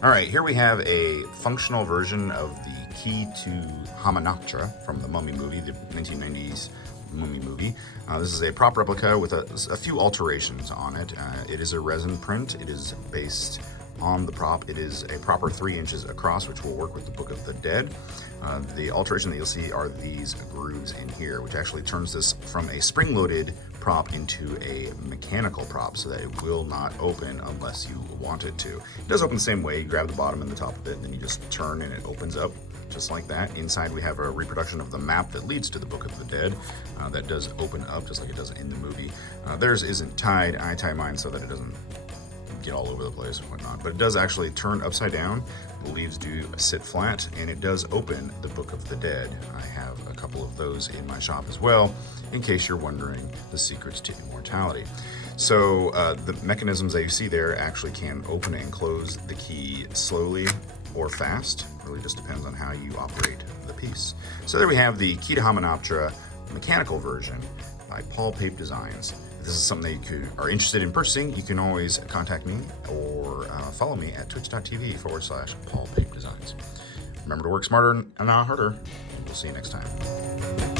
All right, here we have a functional version of the Key to Hamunaptra from the Mummy movie, the 1990s Mummy movie. This is a prop replica with a few alterations on it. It is a resin print. It is based on the prop. It is a proper 3 inches across, which will work with the Book of the Dead. The alteration that you'll see are these grooves in here, which actually turns this from a spring-loaded prop into a mechanical prop so that it will not open unless you want it to. It does open the same way. You grab the bottom and the top of it, and then you just turn and it opens up just like that. Inside we have a reproduction of the map that leads to the Book of the Dead that does open up just like it does in the movie. Theirs isn't tied. I tie mine so that it doesn't get all over the place and whatnot, but it does actually turn upside down. The leaves do sit flat, and it does open the Book of the Dead. I have a couple of those in my shop as well, in case you're wondering the secrets to immortality. So the mechanisms that you see there actually can open and close the key slowly or fast. It really just depends on how you operate the piece. So there we have the Key to Hamunaptra mechanical version by Pape Designs. If this is something that you are interested in purchasing, you can always contact me or follow me at twitch.tv/Pape Designs. Remember to work smarter and not harder. We'll see you next time.